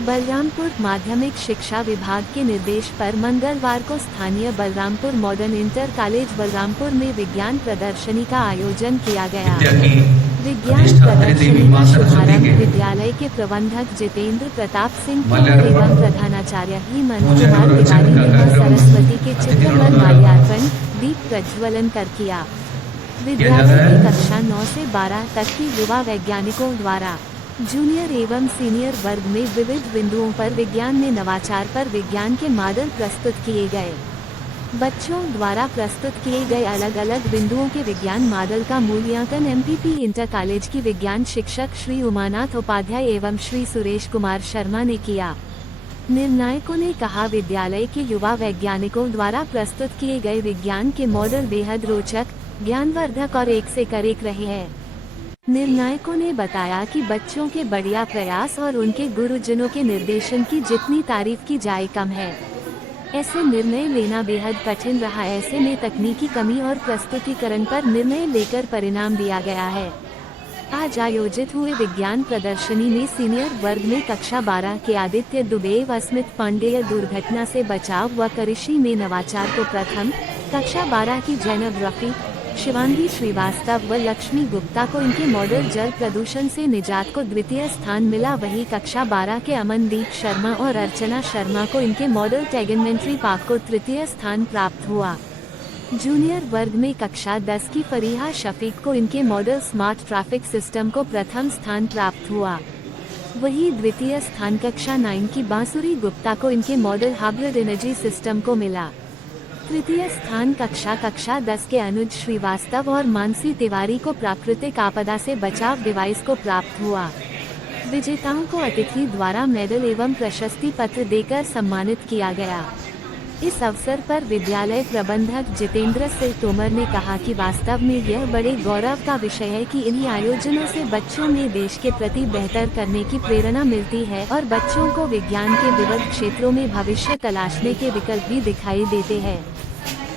बलरामपुर माध्यमिक शिक्षा विभाग के निर्देश पर मंगलवार को स्थानीय Balrampur modern inter college Balrampur में विज्ञान प्रदर्शनी का आयोजन किया गया। विद्या की विज्ञान अधिष्ठात्री देवी प्रदर्शनी मां का सरस्वती शुभारंभ के विद्यालय के प्रबंधक जितेंद्र प्रताप सिंह माल्यार्पण तोमर एवं प्रधानाचार्य हेमंत पूजन कुमार और अर्चन तिवारी का ने मां कार्यक्रम सरस्वती के चित्र अतिथिगणों पर द्वारा माल्यार्पण, दीप प्रज्वलन कर किया। किया जाता विद्यालय की है। कक्षा 9 से 12 तक की युवा वैज्ञानिकों द्वारा जूनियर एवं सीनियर वर्ग में विविध बिंदुओं पर विज्ञान में नवाचार पर विज्ञान के मॉडल प्रस्तुत किए गए। बच्चों द्वारा प्रस्तुत किए गए अलग अलग बिंदुओं के विज्ञान मॉडल का मूल्यांकन एमपीपी इंटर कॉलेज की विज्ञान शिक्षक श्री उमानाथ उपाध्याय एवं श्री सुरेश कुमार शर्मा ने किया। निर्णायकों ने कहा, विद्यालय के युवा वैज्ञानिकों द्वारा प्रस्तुत किए गए विज्ञान के मॉडल बेहद रोचक, ज्ञानवर्धक और एक से कर एक रहे हैं। निर्णायकों ने बताया कि बच्चों के बढ़िया प्रयास और उनके गुरुजनों के निर्देशन की जितनी तारीफ की जाए कम है। ऐसे निर्णय लेना बेहद कठिन रहा। ऐसे में तकनीकी कमी और प्रस्तुतिकरण पर निर्णय लेकर परिणाम दिया गया है। आज आयोजित हुए विज्ञान प्रदर्शनी में सीनियर वर्ग में कक्षा 12 के आदित्य दुबे व स्मित पांडेय दुर्घटना से बचाव व कृषि में नवाचार को प्रथम, कक्षा 12 की जैनब रफी, शिवांगी श्रीवास्तव व लक्ष्मी गुप्ता को इनके मॉडल जल प्रदूषण से निजात को द्वितीय स्थान मिला। वहीं कक्षा 12 के अमनदीप शर्मा और अर्चना शर्मा को इनके मॉडल टेगनमेंट्री पार्क को तृतीय स्थान प्राप्त हुआ। जूनियर वर्ग में कक्षा 10 की फरीहा शफीक को इनके मॉडल स्मार्ट ट्रैफिक सिस्टम को प्रथम स्थान प्राप्त हुआ। वहीं द्वितीय स्थान कक्षा 9 की बांसुरी गुप्ता को इनके मॉडल हाइब्रिड एनर्जी सिस्टम को मिला। तृतीय स्थान कक्षा 10 के अनुज श्रीवास्तव और मानसी तिवारी को प्राकृतिक आपदा से बचाव डिवाइस को प्राप्त हुआ। विजेताओं को अतिथि द्वारा मेडल एवं प्रशस्ति पत्र देकर सम्मानित किया गया। इस अवसर पर विद्यालय प्रबंधक जितेंद्र सिंह तोमर ने कहा कि वास्तव में यह बड़े गौरव का विषय है कि इन्हीं आयोजनों से बच्चों में देश के प्रति बेहतर करने की प्रेरणा मिलती है और बच्चों को विज्ञान के विविध क्षेत्रों में भविष्य तलाशने के विकल्प भी दिखाई देते हैं।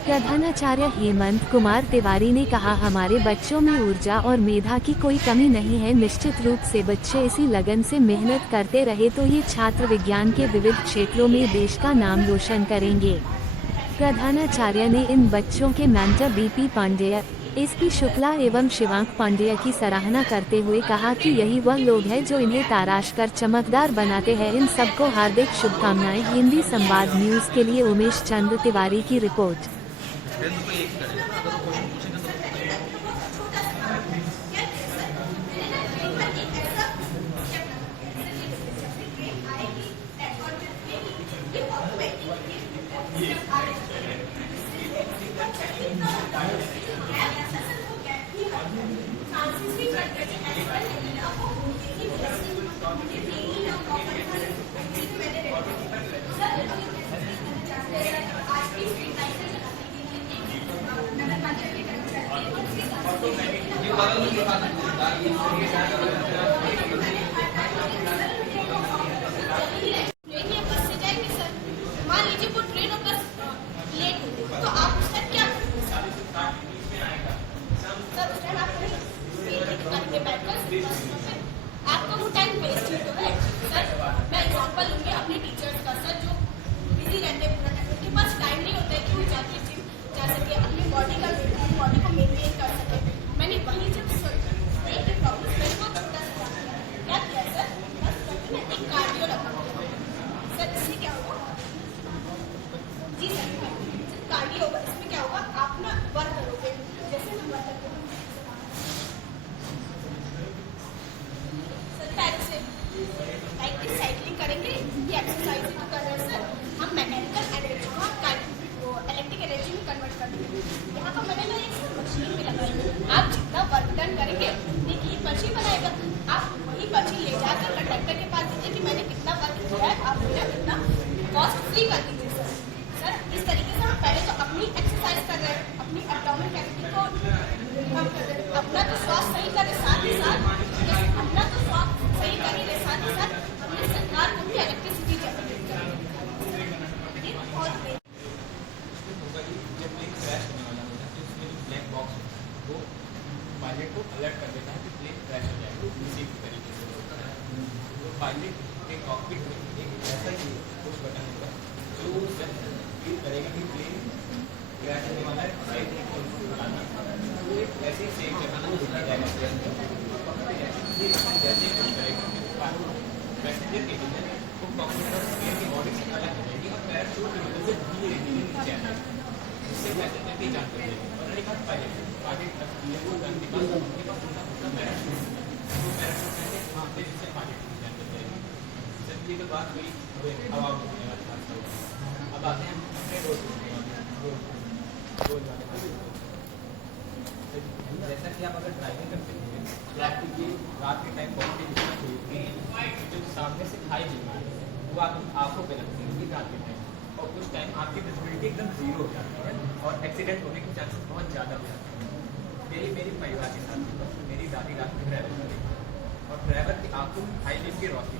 प्रधानाचार्य हेमंत कुमार तिवारी ने कहा, हमारे बच्चों में ऊर्जा और मेधा की कोई कमी नहीं है। निश्चित रूप से बच्चे इसी लगन से मेहनत करते रहे तो ये छात्र विज्ञान के विविध क्षेत्रों में देश का नाम रोशन करेंगे। प्रधानाचार्य ने इन बच्चों के mentor BP Pandey, SP Shukla एवं शिवांक पांडेय की सराहना करते हुए कहा कि यही वह लोग हैं जो इन्हें तराश कर चमकदार बनाते हैं। इन सबको हार्दिक शुभकामनाएं। हिंदी संवाद न्यूज के लिए उमेश चंद्र तिवारी की रिपोर्ट। आपका वो टाइम वेस्ट ही तो है सर। मैं एग्जांपल लूंगी अपने टीचर्स का सर, जो बिजी रहते हैं, उनके पास टाइम नहीं होता है कि वो जाके जिम जा सके, अपनी बॉडी को मेंटेन कर सके। मैंने वही जब एक प्रॉब्लम मेरे को छोटा सा क्या किया सर, बस करके एक कार्डियो रखा सर। इससे क्या होगा जी सर, कार्डियो होगा। इसमें क्या होगा, आप ना वर्क करोगे, जैसे हम वर्क करते हैं साइकिलिंग करेंगे, ये एक्सरसाइज तो कर रहे हैं सर। हम मैकेनिकल एनर्जी को इलेक्ट्रिक एनर्जी में कन्वर्ट कर देंगे। यहाँ पर मैंने ना एक मशीन भी लगाई है। आप जितना वर्क डन करेंगे देखिए पर्ची बनाएगा। आप वही पर्ची ले जाकर कंडक्टर के पास दीजिए कि मैंने कितना वर्क किया है, आप मेरा कितना कॉस्ट फ्री कर दीजिए सर। सर इस तरीके से हम पहले तो अपनी एक्सरसाइज कर रहे हैं, अपनी एब्डोमेन कैविटी को कम कर रहे हैं, अपना तो स्वास्थ्य सही कर रहे, साथ ही साथ अपना तो स्वास्थ्य सही कर रहे, साथ ही साथ अपने सरकार को भी इलेक्ट्रिसिटी जनरेट कर रहे हैं। पायलट को अलर्ट कर देता है कि प्लेन क्रैश हो जाएगा। इसी तरीके से पायलट आपके कॉकपिट में एक ऐसा ही पुश बटन होगा जो फील करेगा कि प्लेन क्रैश होने वाला है, साइड में उड़ाना। तो एक ऐसी सेफ जगह ना रुकना जाएगा जैसे पुश करेगा पैसेंजर के लिए तो कॉकपिट और प्लेन की बॉडी से अलग हो जाएगी और पैराशूट की मदद से धीरे धीरे नीचे आ जाएगा, जिससे पैसेंजर की जान बच जाएगी। और एक बात पायलट आगे तक को करने के बाद उनके पास उनका अपना पैराशूट पैसे वहाँ पे जिससे पायलट की जान बच जाएगी। सर ये तो बात हुई हवा उड़ने वाली बात। अब आते हैं अपने रोड जैसा कि आप अगर ड्राइविंग करते हैं तो आपको ये रात के टाइम बहुत ही दिक्कत हुई जो सामने से खाई बीम आ रही है वो आपकी आंखों पे लगती है रात के टाइम, और कुछ टाइम आपकी विजिबिलिटी एकदम जीरो हो जाती है और एक्सीडेंट होने के चांसेस बहुत ज़्यादा हो जाते हैं। यही मेरी परिवार के साथ मेरी दादी रात में ड्राइवर करी और ड्राइवर की आंखों में हाई बीम की रोशनी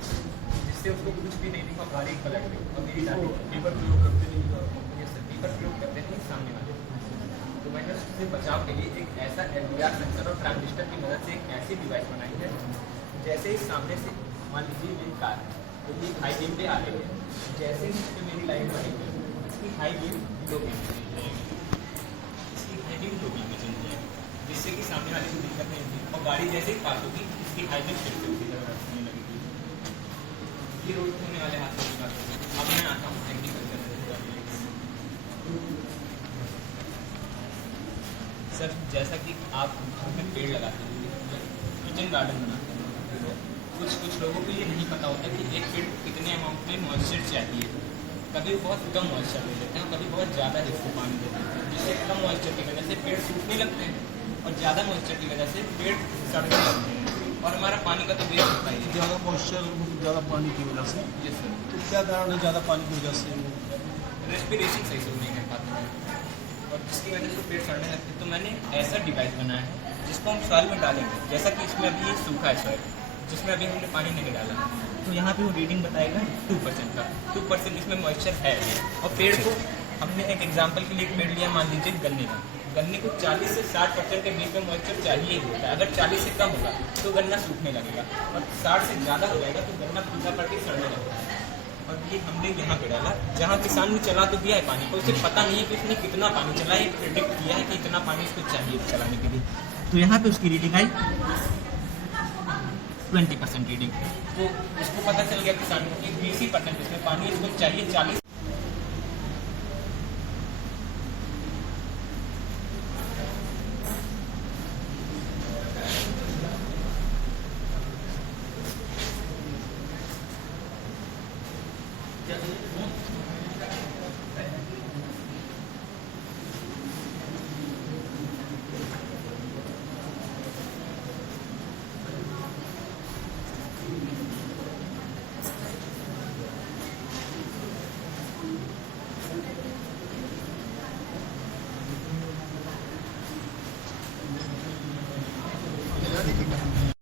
जिससे उसको कुछ भी नहीं दिखा, गाड़ी पलट गई और मेरी दादी पेपर प्रयोग करते नहीं पेपर प्रयोग करते नहीं सामने वाले। तो मैंने उससे बचाव के लिए एक ऐसा LDR सेंसर और ट्रांजिस्टर की मदद से एक ऐसी डिवाइस बनाई है जैसे ही सामने से मान लीजिए मेरी कार तो ये हाई बीम पे आ रही है, जैसे ही इस पर मेरी लाइट बनेगी इसकी हाई बीम लो बीम में चल जाएगी, इसकी हाई बीम लो बीम में चल जाएगी, जिससे कि सामने वाले को दिक्कत नहीं होगी और गाड़ी जैसे ही पास होगी इसकी हाई बीम फिर से उसी तरह रखने लगेगी। ये रोड होने वाले हादसे की बात है। अब मैं आता हूँ टेक्निकल सर, जैसा कि आप घर में पेड़ लगाते हैं, किचन गार्डन बनाते हैं, तो कुछ लोगों को ये नहीं पता होता कि एक पेड़ को कितने अमाउंट में मॉइस्चर चाहिए। कभी बहुत कम मॉइस्चर ले लेते हैं, कभी बहुत ज़्यादा इसको पानी देते हैं, जिससे कम मॉइस्चर की वजह से पेड़ सूखने लगते हैं और ज़्यादा मॉइस्चर की वजह से पेड़ सड़ने लगते हैं और हमारा पानी का तो वेस्ट होता ही है। ज़्यादा मॉइस्चर ज़्यादा पानी की वजह से यस सर। तो क्या कारण है ज़्यादा पानी की वजह से? रेस्पिरेशन सही से नहीं कर पाते हैं और जिसकी वजह से पेड़ सड़ने लगते हैं। तो मैंने ऐसा डिवाइस बनाया है जिसको हम सॉइल में डालेंगे, जैसा कि इसमें अभी ये सूखा है सॉइल जिसमें अभी हमने पानी नहीं डाला, तो यहाँ पे वो रीडिंग बताएगा 2% का, 2% इसमें मॉइस्चर है। और पेड़ को हमने एक एग्जांपल के लिए एक पेड़ लिया, मान लीजिए गन्ने का, गन्ने को 40 से 60% के बीच में मॉइस्चर चाहिए ही होता है। अगर 40 से कम होगा तो गन्ना सूखने लगेगा और 60 से ज़्यादा हो जाएगा तो गन्ना पूरा करके सड़ने लगेगा। और ये हमने यहाँ पे डाला जहाँ किसान ने चला तो दिया है पानी को, उसे पता नहीं है कि उसने कितना पानी चला है, प्रेडिक्ट किया है कि इतना पानी उसको चाहिए चलाने के लिए। तो यहाँ पे उसकी रीडिंग आई 20% रीडिंग, तो इसको पता चल गया किसान को कि 20% इसमें पानी इसको चाहिए 40।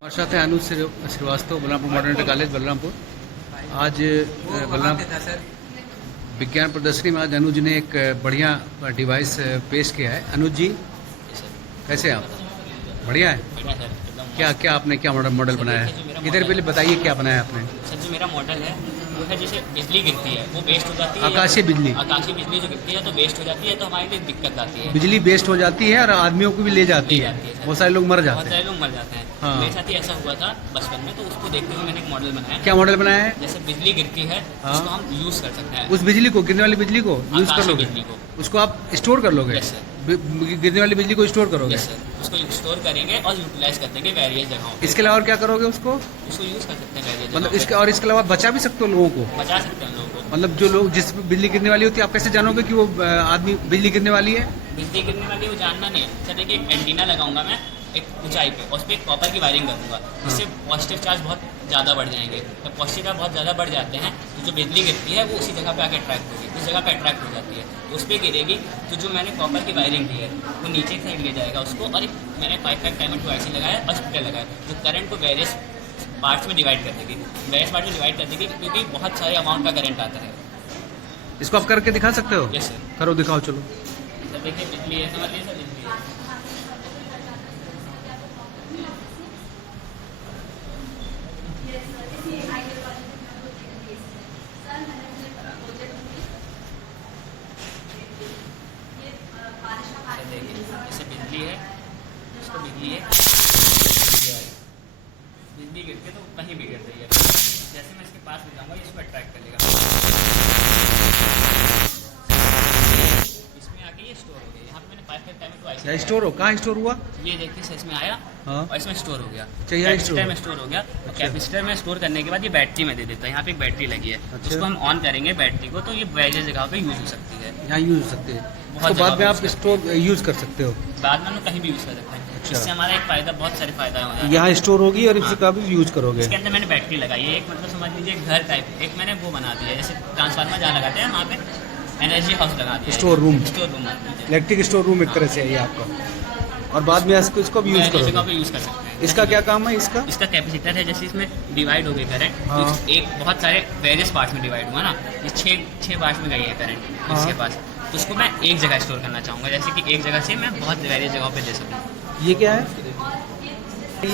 हमारे साथ हैं अनुज श्रीवास्तव, बलरामपुर मॉडर्न कॉलेज बलरामपुर। आज बलरामपुर विज्ञान प्रदर्शनी में आज अनुज ने एक बढ़िया डिवाइस पेश किया है। अनुज जी कैसे हैं आप? बढ़िया है। क्या क्या आपने क्या मॉडल बनाया है? इधर पहले बताइए क्या बनाया आपने। सर जो मेरा मॉडल है वो है जैसे बिजली गिरती है वो वेस्ट हो जाती है, आकाशीय बिजली जो गिरती है तो वेस्ट हो जाती है, तो हमारे लिए दिक्कत आती है। बिजली वेस्ट हो जाती है और आदमियों को भी ले जाती है, बहुत सारे लोग मर जाते हैं। मर जाते हैं। हाँ। मेरे साथ ही ऐसा हुआ था बचपन में, तो उसको देखते हुए मैंने एक मॉडल बनाया। क्या मॉडल बनाया है? जैसे बिजली गिरती है हाँ। उसको हम यूज कर सकते हैं। उस बिजली को, गिरने वाली बिजली को यूज कर लोगे? बिजली को उसको आप स्टोर कर लोगे? Yes sir. गिरने वाली बिजली को स्टोर करोगे? Yes sir. उसको स्टोर करेंगे और यूटिलाइज कर देंगे वेरियस जगहों पे। इसके अलावा और क्या करोगे उसको? उसको यूज कर सकते हैं वेरियस मतलब जगहों इसके और इसके अलावा बचा भी सकते हो लोगों को? पे। बचा सकते हैं लोगों को। मतलब जो लोग जिस पे बिजली गिरने वाली होती है, आप कैसे जानोगे कि वो आदमी बिजली गिरने वाली है? बिजली गिरने वाली वो जानना नहीं है सर। देखिए एक एंटीना लगाऊंगा मैं एक ऊंचाई पे और उस पर एक कॉपर की वायरिंग करूंगा, जिससे पॉजिटिव चार्ज बहुत ज़्यादा बढ़ जाएंगे। जब पॉजिटिव चार्ज बहुत ज़्यादा बढ़ जाते हैं तो जो बिजली गिरती है वो उसी जगह पे आके अट्रैक्ट होगी, उस जगह पे अट्रैक्ट हो जाती है, तो उस पर गिरेगी। तो जो मैंने कॉपर की वायरिंग की है वो नीचे की साइड ले जाएगा उसको, और एक मैंने 5 टाइमर 2 IC लगाया और स्प्लिटर लगाया जो करंट को वेरियस पार्ट्स में डिवाइड कर देगी, वेरियस पार्ट में डिवाइड कर देगी, क्योंकि बहुत सारे अमाउंट का करंट आता है। इसको आप करके दिखा सकते हो? Yes sir. करो, दिखाओ, चलो। सर देखिए बिजली है, समझ लीजिए सर बिजली है। ये बिजली गिरती है तो कहीं भी गिर रही है, जैसे मैं इसके पास ले जाऊँगा इसको अट्रैक्ट करेगा, इसमें आके ये स्टोर हो गया। यहाँ पे मैंने 5 टाइम तो या स्टोर हो, कहाँ स्टोर हुआ? ये देखिए सर इसमें आया हाँ। और इसमें स्टोर हो गया, चाहिए कैपेसिटर में स्टोर हो गया। और कैपेसिटर में स्टोर करने के बाद ये बैटरी में दे देता है। यहाँ पे एक बैटरी लगी है, अच्छा। उसको हम ऑन करेंगे बैटरी को तो ये वेरियस जगह पे यूज हो सकती है। यहाँ यूज हो सकते हैं, बहुत उसको बाद जगह में पे आप स्टोर यूज कर सकते हो। बाद में हम लोग कहीं भी यूज कर सकते हैं। अच्छा। इससे हमारा एक फायदा, बहुत सारे फायदा हो जाता है। यहाँ स्टोर होगी और इसी हाँ। का भी यूज करोगे। इसके अंदर मैंने बैटरी लगाई है, एक मतलब समझ लीजिए घर टाइप, एक मैंने वो बना दिया है जैसे ट्रांसफार्मर जहाँ लगाते हैं वहाँ पे एनर्जी हाउस लगा दिया है। Store room. स्टोर रूम मान लीजिए। इलेक्ट्रिक स्टोर रूम एक तरह से है ये आपका, और बाद में इसको भी यूज जगह करोगे। पे यूज कर सकते हैं। इसका क्या काम है इसका? इसका कैपेसिटर है, जैसे इसमें डिवाइड हो गई करंट, हाँ। तो एक बहुत सारे वेरियस पार्ट्स में डिवाइड हुआ ना, ये 6 पार्ट्स में गई है करंट हाँ। इसके पास, तो उसको मैं एक जगह स्टोर करना चाहूँगा, जैसे कि एक जगह से मैं बहुत वेरियस जगहों पे दे सकूँ। ये क्या है?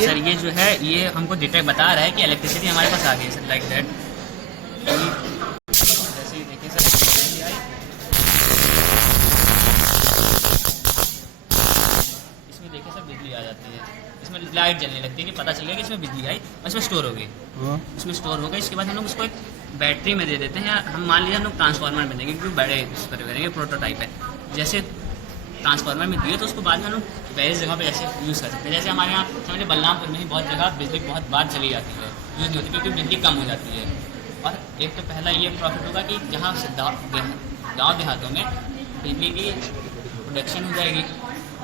सर ये जो है ये हमको डिटेक्ट बता रहा है कि इलेक्ट्रिसिटी हमारे पास आ गई है सर, लाइक दैट। जैसे ही देखिए सर बिजली आई, इसमें देखिए सर बिजली आ जाती है, इसमें लाइट जलने लगती है कि पता चलेगा कि इसमें बिजली आई और इसमें स्टोर हो गई। हाँ। इसमें स्टोर हो गई, इसके बाद हम लोग उसको एक बैटरी में दे देते हैं, या हम मान लीजिए हम लोग ट्रांसफार्मर में देंगे क्योंकि बड़े उस पर करेंगे, प्रोटोटाइप है। जैसे ट्रांसफार्मर में दिए तो उसको बाद में हम लोग वेरियस जगह पे ऐसे यूज़ कर सकते हैं। जैसे हमारे यहाँ समझिए बलरामपुर में ही बहुत जगह बिजली बहुत बार चली जाती है, यूज़ नहीं होती क्योंकि बिजली कम हो जाती है। और एक तो पहला ये प्रॉफिट होगा कि जहाँ गाँव देहातों में बिजली की प्रोडक्शन हो जाएगी,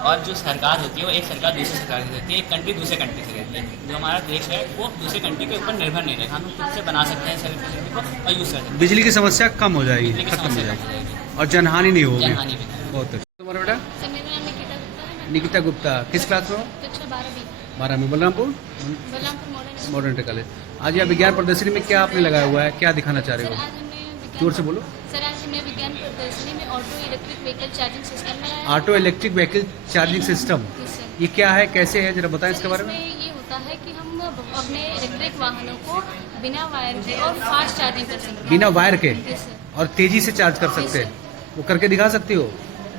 और जो सरकार होती है वो एक सरकार दूसरी सरकार से रहती है, एक कंट्री दूसरे कंट्री से रहती है। जो हमारा देश है वो दूसरे कंट्री के ऊपर निर्भर नहीं रहेगा, हम खुद से बना सकते हैं इलेक्ट्रिसिटी को और यूज़ कर सकते हैं। बिजली की समस्या कम हो जाएगी, बिजली की खत्म हो समस्या जाएगी, कम हो जाएगी, और जनहानि नहीं होगी। जनहानि भी नहीं। बहुत अच्छा। तुम्हारा बेटा? सर मेरा नाम निकिता गुप्ता है, मैं निकिता गुप्ता, किस क्लास में हो? कक्षा 12 12 में, Balrampur Balrampur modern modern college. आज यहाँ विज्ञान प्रदर्शनी में क्या आपने लगाया हुआ है, क्या दिखाना चाह रहे सर हो? आज हमने जोर से बोलो। सर आज हमने विज्ञान प्रदर्शनी में auto electric vehicle charging system लगाया है। Auto electric vehicle charging system, जी सर। ये क्या है, कैसे है, जरा बताएं सर, इसके बारे में। इसमें ये होता है कि हम अपने इलेक्ट्रिक वाहनों को बिना वायर के और फास्ट चार्जिंग कर सकते हैं। बिना वायर के जी सर। और तेजी से चार्ज कर सकते हैं, वो करके दिखा सकती हो,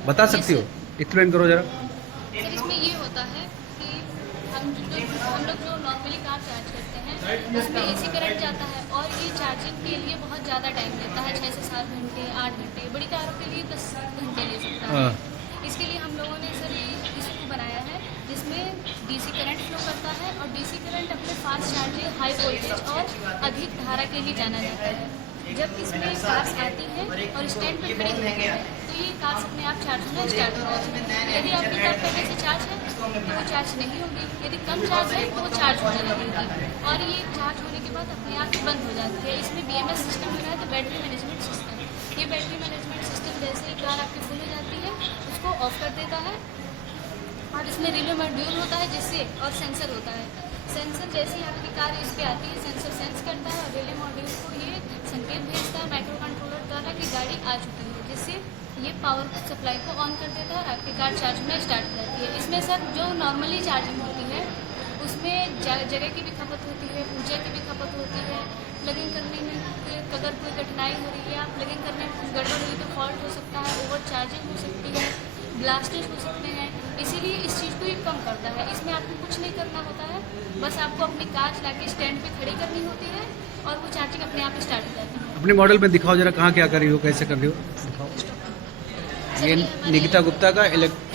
बता सकती हो, एक्सप्लेन करो जरा। सर इसमें ये होता है कि हम लोग जो नॉर्मली कार चार्ज करते हैं उसमें एसी करंट जाता है और ये चार्जिंग के लिए बहुत ज़्यादा टाइम लेता है, 6 से 7 घंटे, 8 घंटे, बड़ी कारों के लिए 10 घंटे ले सकता है। हाँ। इसके लिए हम लोगों ने सर ये इसको बनाया है जिसमें डीसी करंट फ्लो करता है और डीसी करंट अपने फास्ट चार्जिंग, हाई वोल्टेज और अधिक धारा के लिए जाना जाता है। जब इसमें कार्स आती है और स्टैंड पर खड़ी होती है तो ये कार्स अपने आप चार्ज होना स्टार्ट हो जाती है। यदि आपकी कार पहले से चार्ज है तो वो चार्ज नहीं होगी, यदि कम चार्ज है तो वो चार्ज होने लगेगी और ये चार्ज होने के बाद अपने आप ही बंद हो जाती है। इसमें BMS सिस्टम लगा है, तो बैटरी मैनेजमेंट सिस्टम। ये बैटरी मैनेजमेंट सिस्टम जैसे ही कार आपकी फुल हो जाती है उसको ऑफ कर देता है और इसमें रिले मॉड्यूल होता है जिससे, और सेंसर होता है। सेंसर जैसे ही आपकी कार इस पे आती है सेंसर सेंस करता है और रिले मॉड्यूल को ये संकेत भेजता है माइक्रो कंट्रोलर द्वारा कि गाड़ी आ चुकी है, जिससे ये पावर सप्लाई को ऑन कर देता है और आपकी कार चार्ज होना स्टार्ट हो जाती है। इसमें सर जो नॉर्मली चार्जिंग होती है उसमें जगह की भी खपत होती है, ऊर्जा की भी खपत होती है। प्लगिंग करने में अगर कोई कठिनाई हो रही है, आप प्लगिंग करने में गड़बड़ हुई तो फॉल्ट हो सकता है, ओवर चार्जिंग हो सकती है, ब्लास्टेज हो सकते हैं, इसीलिए इस चीज़ को ये कम करता है। इसमें आपको कुछ नहीं करना होता है, बस आपको अपनी कार चला के स्टैंड पे खड़ी करनी होती है और वो चार्जिंग अपने आप स्टार्ट हो जाती है। अपने मॉडल में दिखाओ जरा, कहाँ क्या कर रही हो, कैसे कर रही हो, दिखाओ। ये निकिता गुप्ता का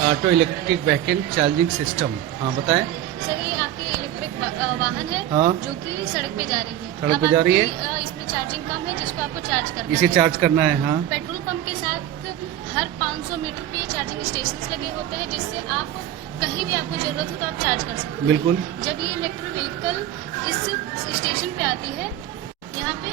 auto electric vehicle charging system. हाँ बताएं। सर ये आपकी इलेक्ट्रिक वाहन है हाँ। जो कि सड़क पे जा रही है। सड़क अब पे जा रही है। आपकी, इसमें चार्जिंग कम है जिसको आपको चार्ज करना इसे है। चार्ज करना है। हाँ। पेट्रोल पंप के साथ हर 500 मीटर पे चार्जिंग स्टेशन लगे होते हैं जिससे आप कहीं भी आपको ज़रूरत हो तो आप चार्ज कर सकते हैं। बिल्कुल। जब ये इलेक्ट्रिक व्हीकल इस स्टेशन पे आती है यहाँ पे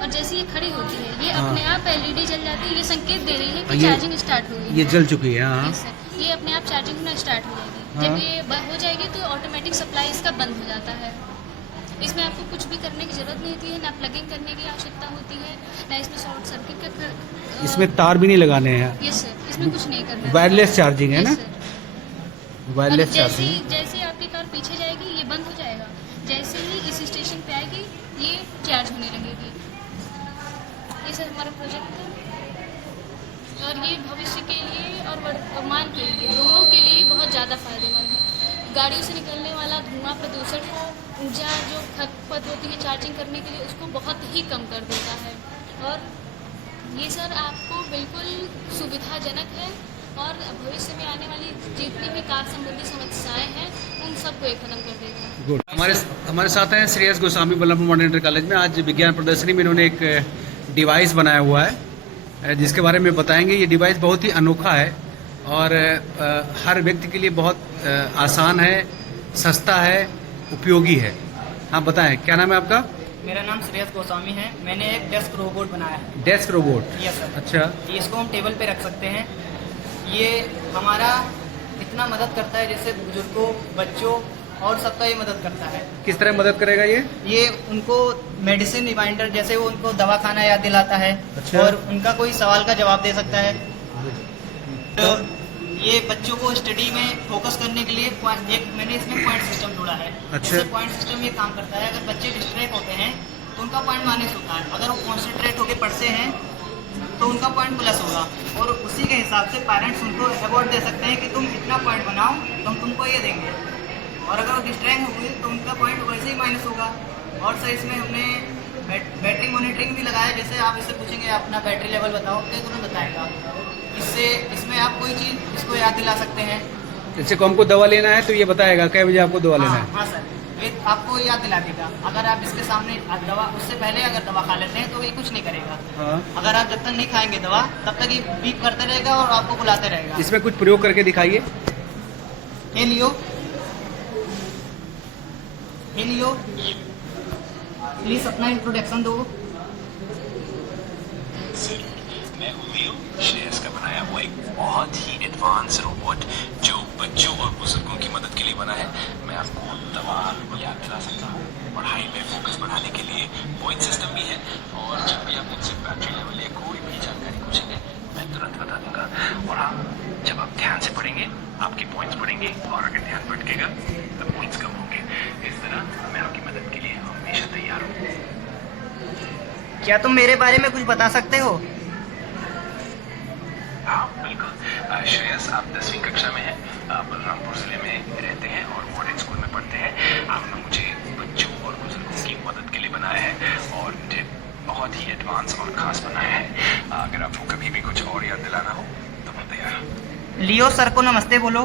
और जैसे ये खड़ी होती है ये हाँ। अपने आप LED जल जाती है, ये संकेत दे रही है कि ये- चार्जिंग स्टार्ट हो गई है। ये जल चुकी है। हाँ। Yes, sir. ये अपने आप चार्जिंग होना स्टार्ट हो जाएगी। हाँ। जब ये हो जाएगी तो ऑटोमेटिक सप्लाई इसका बंद हो जाता है। इसमें आपको कुछ भी करने की जरूरत नहीं होती है, ना प्लगिंग करने की आवश्यकता होती है, ना इसमें शॉर्ट सर्किट का इसमें तार भी नहीं लगाने हैं। यस सर, इसमें कुछ नहीं करना है। वायरलेस चार्जिंग है ना, Yes, sir. वायरलेस और जैसे चार्जिंग। जैसे आपकी कार पीछे जाएगी ये बंद हो जाएगा, जैसे ही इस स्टेशन पे आएगी ये चार्ज होने लगेगी। ये सर हमारा प्रोजेक्ट है और ये भविष्य के लिए और वर्तमान के लिए दोनों के लिए बहुत ज़्यादा फायदेमंद है। गाड़ियों से निकलने वाला धुआं प्रदूषण को, ऊर्जा जो खपत होती है चार्जिंग करने के लिए, उसको बहुत ही कम कर देता है। और ये सर आपको बिल्कुल सुविधाजनक है और भविष्य में आने वाली जितनी भी कार संबंधी समस्याएं हैं उन सबको ये खत्म कर देगा। गुड। हमारे साथ हैं Shreyas Goswami Balrampur modern inter college में। आज विज्ञान प्रदर्शनी में इन्होंने एक डिवाइस बनाया हुआ है जिसके बारे में बताएंगे। ये डिवाइस बहुत ही अनोखा है और हर व्यक्ति के लिए बहुत आसान है, सस्ता है, उपयोगी है। हाँ बताएं, क्या नाम है आपका? मेरा नाम श्रेयस गोस्वामी है। मैंने एक डेस्क रोबोट बनाया है। Desk robot? Yes sir. अच्छा। इसको हम टेबल पे रख सकते हैं। ये हमारा इतना मदद करता है, जैसे बुजुर्गों, बच्चों और सबका ये मदद करता है। किस तरह मदद करेगा ये? ये उनको मेडिसिन रिमाइंडर, जैसे वो उनको दवा खाना याद दिलाता है। अच्छा। और उनका कोई सवाल का जवाब दे सकता है। तो ये बच्चों को स्टडी में फोकस करने के लिए मैंने इसमें पॉइंट सिस्टम जोड़ा है। अच्छा। इससे पॉइंट सिस्टम ये काम करता है, अगर बच्चे डिस्ट्रैक्ट होते हैं तो उनका पॉइंट माइनस होता है, अगर वो कॉन्सेंट्रेट होकर पढ़ते हैं तो उनका पॉइंट प्लस होगा। और उसी के हिसाब से पेरेंट्स उनको अवार्ड दे सकते हैं कि तुम इतना पॉइंट बनाओ तो हम तुमको ये देंगे, और अगर वो डिस्ट्रैक्ट हो गई तो उनका पॉइंट वैसे ही माइनस होगा। और सर इसमें हमने बैटरी मॉनिटरिंग भी लगाया। जैसे आप इससे पूछेंगे अपना बैटरी लेवल बताओ तो ये तुरंत बताएगा। इसमें आप कोई चीज़ इसको याद दिला सकते हैं। जैसे को हमको दवा लेना है तो ये बताएगा कै बजे आपको दवा लेना है। हाँ सर, ये आपको याद दिला देगा। अगर आप इसके सामने दवा, उससे पहले अगर दवा खा लेते हैं तो ये कुछ नहीं करेगा। हाँ। अगर आप जब तक नहीं खाएंगे दवा तब तक ये बीप करते रहेगा और आपको बुलाते रहेगा। इसमें कुछ प्रयोग करके दिखाइए। ये लियो, प्लीज अपना इंट्रोडक्शन दो। मैं हूँ लियो, श्रेयस का बनाया हुआ एक बहुत ही एडवांस रोबोट जो बच्चों और बुजुर्गों की मदद के लिए बना है। मैं आपको दवा याद दिला सकता हूँ, पढ़ाई में फोकस बढ़ाने के लिए पॉइंट सिस्टम भी है, और जब भी आप मुझसे बैटरी लेवल या कोई भी जानकारी पूछेंगे मैं तुरंत बता दूंगा। और हाँ, जब आप ध्यान से पढ़ेंगे आपके पॉइंट्स बढ़ेंगे, और अगर ध्यान भटकेगा तो पॉइंट्स कम होंगे। इस तरह मैं आपकी मदद के लिए हमेशा तैयार हूँ। क्या तुम मेरे बारे में कुछ बता सकते हो? हाँ बिल्कुल। श्रेयस, आप 10वीं कक्षा में हैं, बलरामपुर जिले में रहते हैं और मॉडर्न स्कूल में पढ़ते हैं। आपने मुझे बच्चों और बुजुर्गों की मदद के लिए बनाया है और मुझे बहुत ही एडवांस और खास बनाया है। अगर आपको कभी भी कुछ और याद दिलाना हो तो मैं तैयार हूँ। लियो सर को नमस्ते बोलो।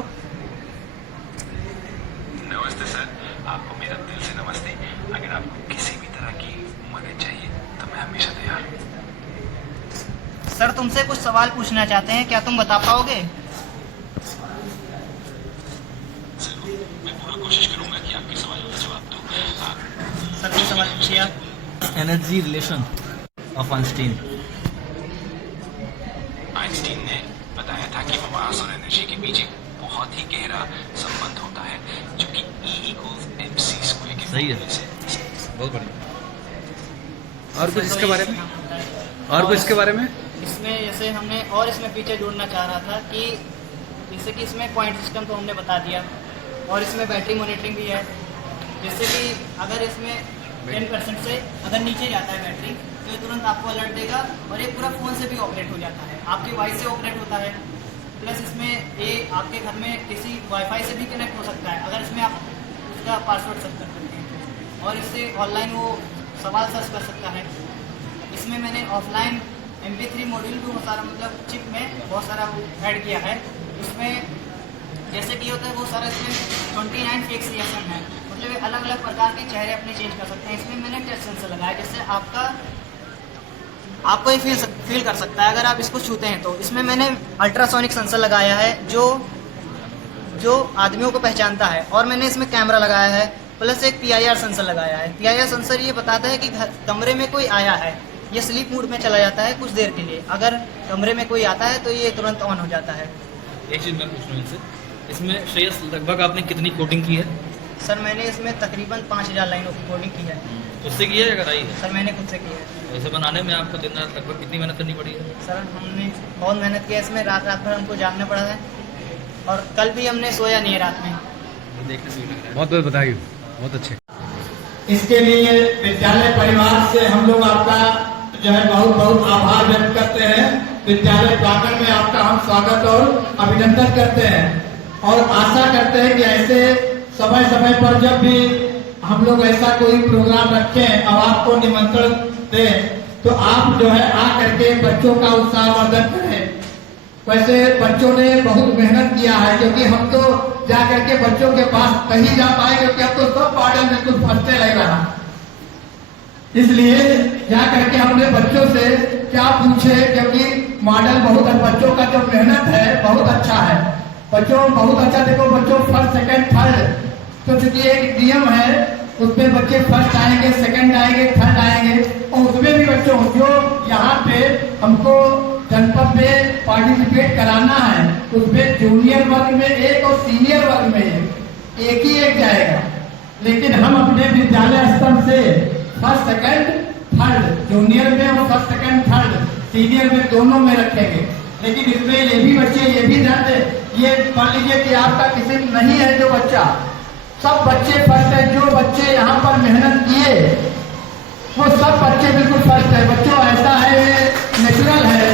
नमस्ते सर, आपको मेरा दिल से नमस्ते। अगर आपको किसी भी तरह की मदद चाहिए तो मैं हमेशा तैयार हूँ। सर तुमसे कुछ सवाल पूछना चाहते हैं, क्या तुम बता पाओगे? जरूर, मैं पूरा कोशिश करूंगा कि आपके सवालों का जवाब दूं। सर कोई सवाल पूछिए आप। Energy relation of Einstein. Einstein ने बताया था कि मास और एनर्जी के बीच एक बहुत ही गहरा संबंध होता है, जो कि E=mc² के सही है। फॉर्मूले से। बहुत बढ़िया। और कुछ इसके बारे में? और कुछ इसके बारे में? इसमें जैसे हमने और इसमें फीचर जोड़ना चाह रहा था कि जैसे कि इसमें पॉइंट सिस्टम तो हमने बता दिया, और इसमें बैटरी मॉनिटरिंग भी है। जैसे कि अगर इसमें 10% से अगर नीचे जाता है बैटरी तो ये तुरंत आपको अलर्ट देगा, और ये पूरा फ़ोन से भी ऑपरेट हो जाता है, आपके वॉइस से ऑपरेट होता है। प्लस इसमें ये आपके घर में किसी वाईफाई से भी कनेक्ट हो सकता है, अगर इसमें आप उसका पासवर्ड सेट कर सकते हैं, और इससे ऑनलाइन वो सवाल सर्च कर सकता है। इसमें मैंने ऑफलाइन MP3 मॉड्यूल भी बहुत सारा, मतलब चिप में बहुत सारा ऐड किया है। इसमें जैसे कि होता है वो सारा, इसमें 29 फेस रिएक्शन है, मतलब अलग अलग प्रकार के चेहरे अपने चेंज कर सकते हैं। इसमें मैंने टच सेंसर लगाया, जिससे आपको ये फील कर सकता है अगर आप इसको छूते हैं तो। इसमें मैंने अल्ट्रासोनिक सेंसर लगाया है जो आदमियों को पहचानता है, और मैंने इसमें कैमरा लगाया है, प्लस एक PIR सेंसर लगाया है। PIR सेंसर ये बताता है कि कमरे में कोई आया है। ये स्लीप मोड में चला जाता है कुछ देर के लिए, अगर कमरे में कोई आता है तो ये तुरंत ऑन हो जाता है। एक चीज़ मैं पूछ रहा हूँ इनसे, इसमें श्रेयस लगभग आपने कितनी कोडिंग की है? सर मैंने इसमें तकरीबन 5000 लाइनों की कोडिंग की है। उससे की है या कराई है? सर मैंने खुद से की है। वैसे बनाने में आपको दिन रात लगभग कितनी मेहनत करनी पड़ी है? सर हमने बहुत मेहनत की है इसमें, रात भर हमको जागना पड़ा है, और कल भी हमने सोया नहीं है रात में। देखने से भी लग रहा है। बहुत बहुत बधाई, बहुत अच्छे। इसके लिए विद्यालय परिवार से हम लोग आपका जो है बहुत बहुत आभार व्यक्त करते हैं। विद्यालय प्रांगण में आपका हम स्वागत और अभिनंदन करते हैं, और आशा करते हैं कि ऐसे समय समय पर जब भी हम लोग ऐसा कोई प्रोग्राम रखें और आपको निमंत्रण दें तो आप जो है आ करके बच्चों का उत्साहवर्धन करें। वैसे बच्चों ने बहुत मेहनत किया है, क्योंकि हम तो जा करके बच्चों के पास कहीं जा पाए, क्योंकि अब तो सब मॉडल में कुछ फंसते लग रहा। इसलिए जा करके हमने बच्चों से क्या पूछे, क्योंकि मॉडल बहुत बच्चों का जो मेहनत है बहुत अच्छा है। बच्चों बहुत अच्छा, देखो बच्चों फर्स्ट सेकंड थर्ड, तो चूंकि एक नियम है उसमें बच्चे फर्स्ट आएंगे, सेकंड आएंगे, थर्ड आएंगे, और उसमें भी बच्चों जो यहाँ पे हमको जनपद में पार्टिसिपेट कराना है उसमें जूनियर वर्ग में एक और सीनियर वर्ग में एक ही एक जाएगा। लेकिन हम अपने विद्यालय स्तर से फर्स्ट सेकंड थर्ड, जूनियर में और फर्स्ट सेकंड थर्ड, सीनियर में दोनों में रखेंगे। लेकिन इसमें ये भी बच्चे ये भी ध्यान दें, ये मान लीजिए कि आपका किसी नहीं है जो बच्चा, सब बच्चे फर्स्ट है। जो बच्चे यहाँ पर मेहनत किए वो सब बच्चे बिल्कुल फर्स्ट है। बच्चों ऐसा है, नेचुरल है,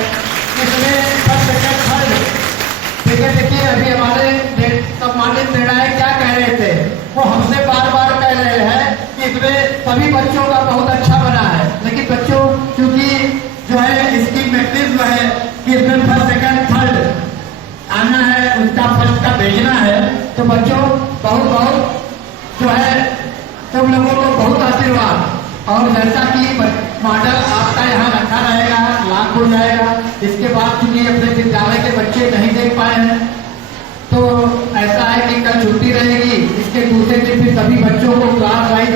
इसमें फर्स्ट सेकंड थर्ड। देखिए अभी हमारे सम्मानित निर्णायक क्या कह रहे थे, वो हमसे बार बार कह रहे हैं कि इसमें सभी बच्चों का बहुत अच्छा बना है, लेकिन बच्चों क्योंकि जो है इसकी मैकेनिज्म है कि इसमें फर्स्ट सेकंड थर्ड आना है, उसका फर्स्ट का भेजना है, तो बच्चों बहुत बहुत जो है तुम लोगों को बहुत आशीर्वाद। और जैसा कि मॉडल आपका यहाँ रखा रहेगा, लाख हो जाएगा। इसके बाद चूंकि अपने विद्यालय के बच्चे नहीं देख पाए हैं तो ऐसा है कि कल छुट्टी रहेगी, इसके दूसरे दिन फिर सभी बच्चों को क्लास वाइज